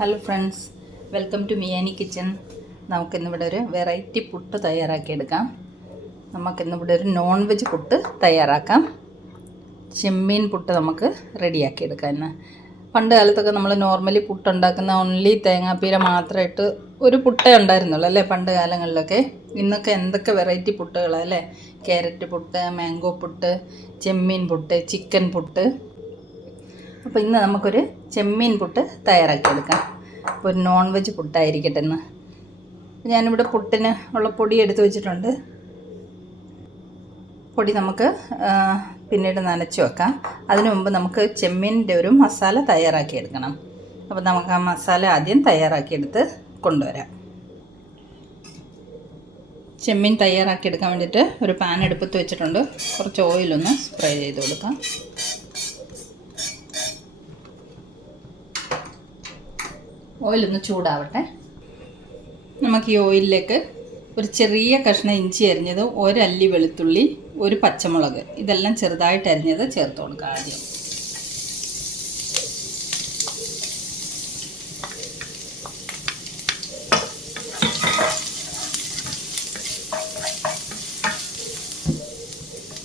Hello friends, welcome to Miyani kitchen. നമുക്കിന്നിവിടെ ഒരു variety puttu തയ്യാറാക്കിയെടുക്കാം. നമുക്കിന്നിവിടെ ഒരു നോൺ വെജ് പുട്ട് തയ്യാറാക്കാം. ചെമ്മീൻ പുട്ട് നമുക്ക് റെഡിയാക്കിയെടുക്കാം. ഇന്ന് പണ്ട് കാലത്തൊക്കെ നമ്മൾ നോർമലി പുട്ടുണ്ടാക്കുന്ന ഓൺലി തേങ്ങാപ്പീര മാത്രമായിട്ട് ഒരു പുട്ടേ ഉണ്ടായിരുന്നുള്ളൂ അല്ലേ പണ്ട് കാലങ്ങളിലൊക്കെ. ഇന്നൊക്കെ എന്തൊക്കെ വെറൈറ്റി പുട്ടുകളാണ് അല്ലേ. ക്യാരറ്റ് പുട്ട്, മാംഗോ പുട്ട്, ചെമ്മീൻ പുട്ട്, ചിക്കൻ പുട്ട്. അപ്പോൾ ഇന്ന് നമുക്കൊരു ചെമ്മീൻ പുട്ട് തയ്യാറാക്കിയെടുക്കാം. അപ്പോൾ ഒരു നോൺ വെജ് പുട്ടായിരിക്കട്ടെ ഇന്ന്. ഞാനിവിടെ പുട്ടിന് ഉള്ള പൊടി എടുത്ത് വെച്ചിട്ടുണ്ട്. പൊടി നമുക്ക് പിന്നീട് നനച്ച് വെക്കാം. അതിനു മുമ്പ് നമുക്ക് ചെമ്മീൻ്റെ ഒരു മസാല തയ്യാറാക്കിയെടുക്കണം. അപ്പോൾ നമുക്ക് ആ മസാല ആദ്യം തയ്യാറാക്കിയെടുത്ത് കൊണ്ടുവരാം. ചെമ്മീൻ തയ്യാറാക്കിയെടുക്കാൻ വേണ്ടിയിട്ട് ഒരു പാൻ അടുപ്പത്ത് വെച്ചിട്ടുണ്ട്. കുറച്ച് ഓയിലൊന്ന് സ്പ്രേ ചെയ്ത് കൊടുക്കാം. ഓയിലൊന്ന് ചൂടാവട്ടെ. നമുക്ക് ഈ ഓയിലിലേക്ക് ഒരു ചെറിയ കഷ്ണം ഇഞ്ചി അരിഞ്ഞത്, ഒരല്ലി വെളുത്തുള്ളി, ഒരു പച്ചമുളക്, ഇതെല്ലാം ചെറുതായിട്ട് അരിഞ്ഞത് ചേർത്ത് കൊടുക്കുക ആദ്യം.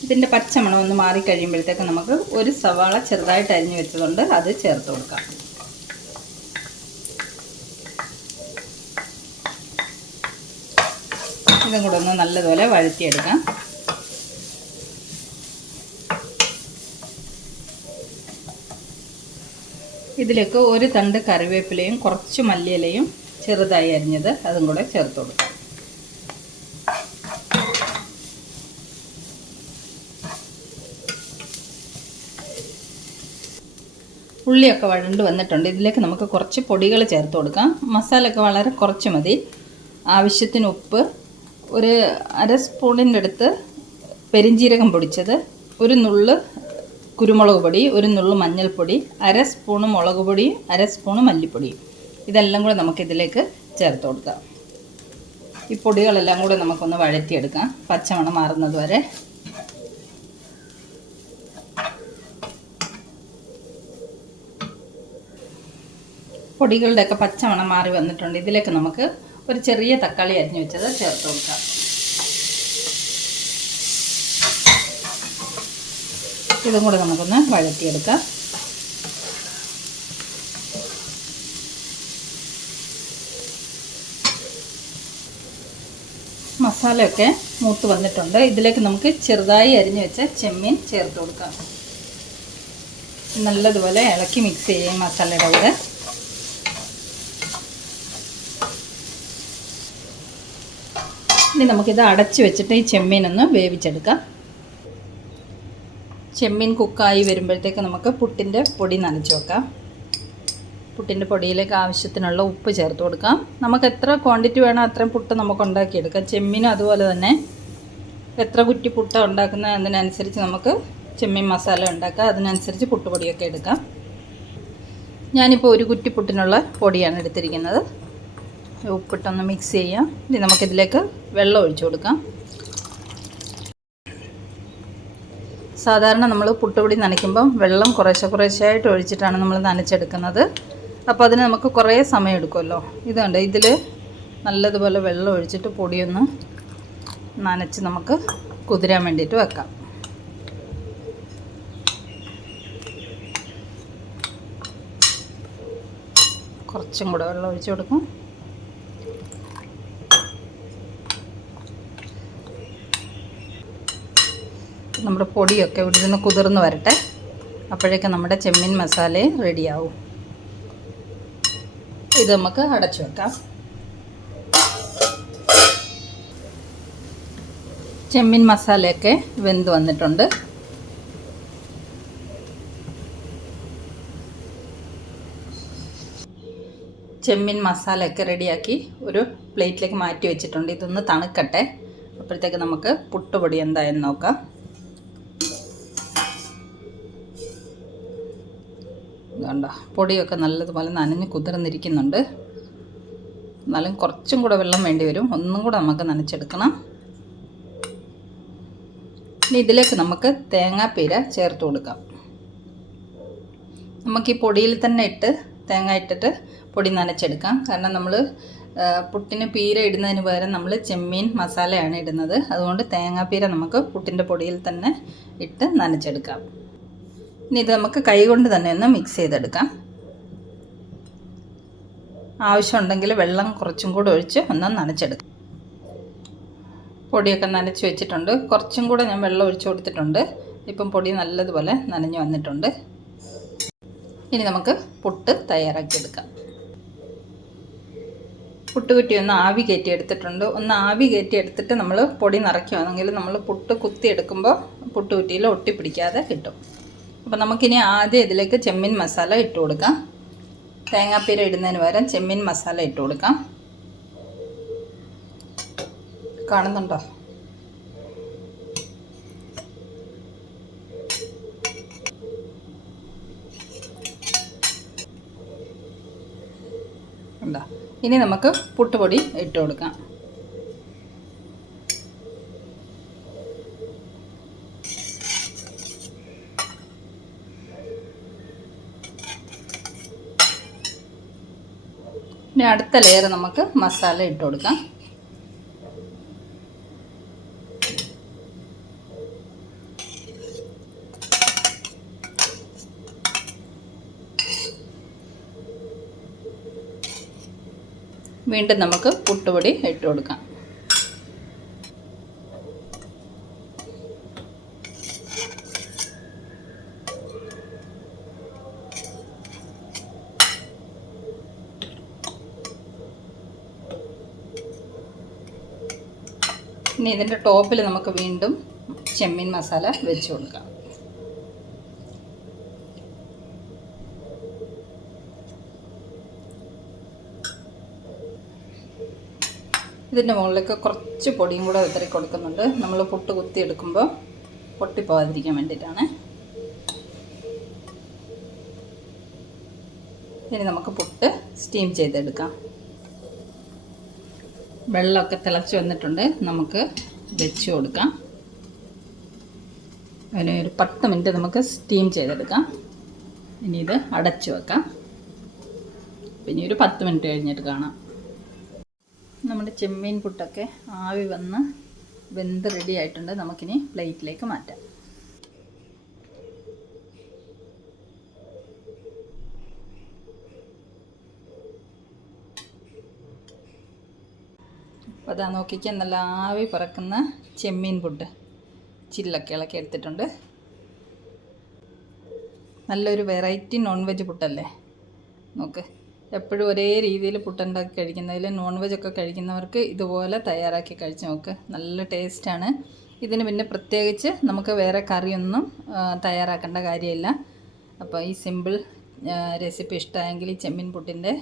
ഇതിൻ്റെ പച്ചമണം ഒന്ന് മാറിക്കഴിയുമ്പോഴത്തേക്ക് നമുക്ക് ഒരു സവാള ചെറുതായിട്ട് അരിഞ്ഞ് വെച്ചതുകൊണ്ട് അത് ചേർത്ത് കൊടുക്കാം. ഇതും കൂടെ ഒന്ന് നല്ലതുപോലെ വഴറ്റിയെടുക്കാം. ഇതിലേക്ക് ഒരു തണ്ട് കറിവേപ്പിലയും കുറച്ച് മല്ലിയിലയും ചെറുതായി അരിഞ്ഞത് അതും കൂടെ ചേർത്ത് കൊടുക്കാം. ഉള്ളിയൊക്കെ വഴണ്ട് വന്നിട്ടുണ്ട്. ഇതിലേക്ക് നമുക്ക് കുറച്ച് പൊടികൾ ചേർത്ത് കൊടുക്കാം. മസാലയൊക്കെ വളരെ കുറച്ച് മതി. ആവശ്യത്തിന് ഉപ്പ്, ഒരു അര സ്പൂണിൻ്റെ അടുത്ത് പെരിഞ്ജീരകം പൊടിച്ചത്, ഒരു നുള്ള് കുരുമുളക് പൊടി, ഒരു നുള്ള് മഞ്ഞൾപ്പൊടി, അര സ്പൂണ് മുളക് പൊടി, അര സ്പൂണ് മല്ലിപ്പൊടി, ഇതെല്ലാം കൂടെ നമുക്കിതിലേക്ക് ചേർത്ത് കൊടുക്കാം. ഈ പൊടികളെല്ലാം കൂടെ നമുക്കൊന്ന് വഴറ്റിയെടുക്കാം പച്ചമണം മാറുന്നത് വരെ. പൊടികളുടെയൊക്കെ പച്ചമണം മാറി വന്നിട്ടുണ്ട്. ഇതിലേക്ക് നമുക്ക് ഒരു ചെറിയ തക്കാളി അരിഞ്ഞ് വെച്ചത് ചേർത്ത് കൊടുക്കാം. ഇതും കൂടെ നമുക്കൊന്ന് വഴറ്റിയെടുക്കാം. മസാലയൊക്കെ മൂത്ത് വന്നിട്ടുണ്ട്. ഇതിലേക്ക് നമുക്ക് ചെറുതായി അരിഞ്ഞ് വെച്ച ചെമ്മീൻ ചേർത്ത് കൊടുക്കാം. നല്ലതുപോലെ ഇളക്കി മിക്സ് ചെയ്യാം മസാലയുടെ കൂടെ. ഇനി നമുക്കിത് അടച്ച് വെച്ചിട്ട് ഈ ചെമ്മീനൊന്ന് വേവിച്ചെടുക്കാം. ചെമ്മീൻ കുക്കായി വരുമ്പോഴത്തേക്ക് നമുക്ക് പുട്ടിൻ്റെ പൊടി നനച്ച് വെക്കാം. പുട്ടിൻ്റെ പൊടിയിലേക്ക് ആവശ്യത്തിനുള്ള ഉപ്പ് ചേർത്ത് കൊടുക്കാം. നമുക്ക് എത്ര ക്വാണ്ടിറ്റി വേണോ അത്രയും പുട്ട് നമുക്ക് ഉണ്ടാക്കിയെടുക്കാം. ചെമ്മീനും അതുപോലെ തന്നെ എത്ര കുറ്റി പുട്ട ഉണ്ടാക്കുന്ന അതിനനുസരിച്ച് നമുക്ക് ചെമ്മീൻ മസാല ഉണ്ടാക്കാം. അതിനനുസരിച്ച് പുട്ടുപൊടിയൊക്കെ എടുക്കാം. ഞാനിപ്പോൾ ഒരു കുറ്റി പുട്ടിനുള്ള പൊടിയാണ് എടുത്തിരിക്കുന്നത്. ഉപ്പിട്ടൊന്ന് മിക്സ് ചെയ്യാം. ഇനി നമുക്കിതിലേക്ക് വെള്ളം ഒഴിച്ചു കൊടുക്കാം. സാധാരണ നമ്മൾ പുട്ടുപൊടി നനയ്ക്കുമ്പം വെള്ളം കുറേശ്ശായിട്ട് ഒഴിച്ചിട്ടാണ് നമ്മൾ നനച്ചെടുക്കുന്നത്. അപ്പോൾ അതിന് നമുക്ക് കുറേ സമയം എടുക്കുമല്ലോ. ഇതുണ്ട്, ഇതിൽ നല്ലതുപോലെ വെള്ളം ഒഴിച്ചിട്ട് പൊടിയൊന്ന് നനച്ച് നമുക്ക് കുതിരാൻ വേണ്ടിയിട്ട് വെക്കാം. കുറച്ചും കൂടെ വെള്ളം ഒഴിച്ചു കൊടുക്കാം. നമ്മുടെ പൊടിയൊക്കെ ഇവിടെ നിന്ന് കുതിർന്ന് വരട്ടെ. അപ്പോഴേക്കും നമ്മുടെ ചെമ്മീൻ മസാലയും റെഡിയാവും. ഇത് നമുക്ക് അടച്ചു വെക്കാം. ചെമ്മീൻ മസാലയൊക്കെ വെന്ത് വന്നിട്ടുണ്ട്. ചെമ്മീൻ മസാലയൊക്കെ റെഡിയാക്കി ഒരു പ്ലേറ്റിലേക്ക് മാറ്റി വെച്ചിട്ടുണ്ട്. ഇതൊന്ന് തണുക്കട്ടെ. അപ്പോഴത്തേക്ക് നമുക്ക് പുട്ടുപൊടി എന്തായെന്ന് നോക്കാം. കണ്ടോ, പൊടിയൊക്കെ നല്ലതുപോലെ നനഞ്ഞ് കുതിർന്നിരിക്കുന്നുണ്ട്. എന്നാലും കുറച്ചും കൂടെ വെള്ളം വേണ്ടി വരും. ഒന്നും കൂടെ നമുക്ക് നനച്ചെടുക്കണം. ഇനി ഇതിലേക്ക് നമുക്ക് തേങ്ങാപ്പീര ചേർത്ത് കൊടുക്കാം. നമുക്ക് ഈ പൊടിയിൽ തന്നെ ഇട്ട് തേങ്ങ ഇട്ടിട്ട് പൊടി നനച്ചെടുക്കാം. കാരണം നമ്മൾ പുട്ടിന് പീര ഇടുന്നതിന് പകരം നമ്മൾ ചെമ്മീൻ മസാലയാണ് ഇടുന്നത്. അതുകൊണ്ട് തേങ്ങാപ്പീര നമുക്ക് പുട്ടിൻ്റെ പൊടിയിൽ തന്നെ ഇട്ട് നനച്ചെടുക്കാം. ഇനി ഇത് നമുക്ക് കൈകൊണ്ട് തന്നെ ഒന്ന് മിക്സ് ചെയ്തെടുക്കാം. ആവശ്യമുണ്ടെങ്കിൽ വെള്ളം കുറച്ചും കൂടെ ഒഴിച്ച് ഒന്ന് നനച്ചെടുക്കാം. പൊടിയൊക്കെ നനച്ച് വെച്ചിട്ടുണ്ട്. കുറച്ചും കൂടെ ഞാൻ വെള്ളം ഒഴിച്ച് കൊടുത്തിട്ടുണ്ട്. ഇപ്പം പൊടി നല്ലതുപോലെ നനഞ്ഞു വന്നിട്ടുണ്ട്. ഇനി നമുക്ക് പുട്ട് തയ്യാറാക്കിയെടുക്കാം. പുട്ടുകുറ്റി ഒന്ന് ആവി കയറ്റി എടുത്തിട്ടുണ്ട്. ഒന്ന് ആവി കയറ്റി എടുത്തിട്ട് നമ്മൾ പൊടി നിറയ്ക്കുകയാണെങ്കിൽ നമ്മൾ പുട്ട് കുത്തിയെടുക്കുമ്പോൾ പുട്ടുകുറ്റിയിൽ ഒട്ടിപ്പിടിക്കാതെ കിട്ടും. അപ്പോൾ നമുക്കിനി ആദ്യം ഇതിലേക്ക് ചെമ്മീൻ മസാല ഇട്ട് കൊടുക്കാം. തേങ്ങാപ്പീര ഇടുന്നതിന് പകരം ചെമ്മീൻ മസാല ഇട്ട് കൊടുക്കാം. കാണുന്നുണ്ടോ? ഉണ്ടോ? ഇനി നമുക്ക് പുട്ടുപൊടി ഇട്ട് കൊടുക്കാം. ഇനി അടുത്ത ലെയർ നമുക്ക് മസാല ഇട്ട് കൊടുക്കാം. വീണ്ടും നമുക്ക് പുട്ടുപൊടി ഇട്ട് കൊടുക്കാം. ഇനി ഇതിൻ്റെ ടോപ്പിൽ നമുക്ക് വീണ്ടും ചെമ്മീൻ മസാല വെച്ച് കൊടുക്കാം. ഇതിൻ്റെ മുകളിലേക്ക് കുറച്ച് പൊടിയും കൂടെ വിതറി കൊടുക്കുന്നുണ്ട്. നമ്മൾ പുട്ട് കുത്തിയെടുക്കുമ്പോൾ പൊട്ടിപ്പോകാതിരിക്കാൻ വേണ്ടിയിട്ടാണ്. ഇനി നമുക്ക് പുട്ട് സ്റ്റീം ചെയ്തെടുക്കാം. വെള്ളമൊക്കെ തിളച്ച് വന്നിട്ടുണ്ട്. നമുക്ക് വെച്ച് കൊടുക്കാം. അതിന് ഒരു 10 മിനിറ്റ് നമുക്ക് സ്റ്റീം ചെയ്തെടുക്കാം. ഇനി ഇത് അടച്ചു വെക്കാം. പിന്നെ ഒരു 10 മിനിറ്റ് കഴിഞ്ഞിട്ട് കാണാം. നമ്മുടെ ചെമ്മീൻ പുട്ടൊക്കെ ആവി വന്ന് വെന്ത് റെഡി ആയിട്ടുണ്ട്. നമുക്കിനി പ്ലേറ്റിലേക്ക് മാറ്റാം. അപ്പോൾ അതാ നോക്കിക്കാൻ നല്ല ആവി പറക്കുന്ന ചെമ്മീൻ പുട്ട് ചില്ലൊക്കെ ഇളക്കി എടുത്തിട്ടുണ്ട്. നല്ലൊരു വെറൈറ്റി നോൺ വെജ് പുട്ടല്ലേ. നോക്ക്, എപ്പോഴും ഒരേ രീതിയിൽ പുട്ടുണ്ടാക്കി കഴിക്കുന്നതിൽ നോൺ വെജൊക്കെ കഴിക്കുന്നവർക്ക് ഇതുപോലെ തയ്യാറാക്കി കഴിച്ച് നോക്ക്. നല്ല ടേസ്റ്റാണ്. ഇതിന് പിന്നെ പ്രത്യേകിച്ച് നമുക്ക് വേറെ കറിയൊന്നും തയ്യാറാക്കേണ്ട കാര്യമില്ല. അപ്പോൾ ഈ സിമ്പിൾ റെസിപ്പി ഇഷ്ടമായെങ്കിൽ, ഈ ചെമ്മീൻ പുട്ടിൻ്റെ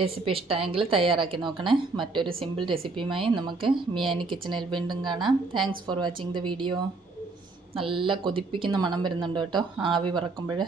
റെസിപ്പി ഇഷ്ടമായെങ്കിൽ തയ്യാറാക്കി നോക്കണേ. മറ്റൊരു സിമ്പിൾ റെസിപ്പിയുമായി നമുക്ക് മിയാനി കിച്ചണിൽ വീണ്ടും കാണാം. Thanks for watching the video. നല്ല കൊതിപ്പിക്കുന്ന മണം വരുന്നുണ്ട് കേട്ടോ ആവി പറക്കുമ്പോൾ.